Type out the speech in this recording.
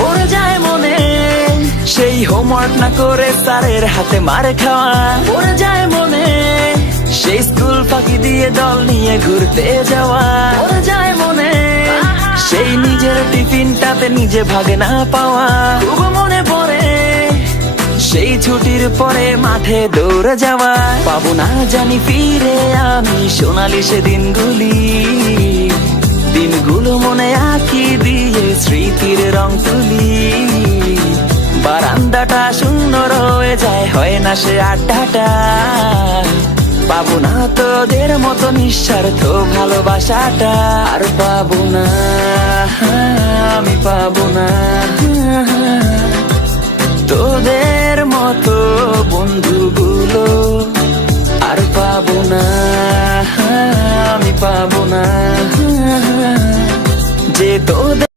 পড়ে যায় মনে সেই হোমওয়ার্ক না করে স্যারের হাতে মার খাওয়া। পড়ে যায় মনে সেই স্কুল ফাঁকি দিয়ে দল নিয়ে ঘুরতে যাওয়া। পড়ে যায় মনে সেই নিজের টিফিনটাতে নিজে ভাগে না পাওয়া। খুব মনে পড়ে সেই ছুটির পরে মাঠে দৌড়ে যাওয়া। পাবো না জানি ফিরে আমি সোনালি সে দিনগুলো মনে আঁকি দিয়ে স্মৃতির রং তুলি। বারান্দাটা শূন্য রয়ে যায়, হয় না সে আড্ডাটা। পাবো না তোদের মতো নিঃস্বার্থ ভালোবাসাটা। আর পাবো না, আমি পাবো না।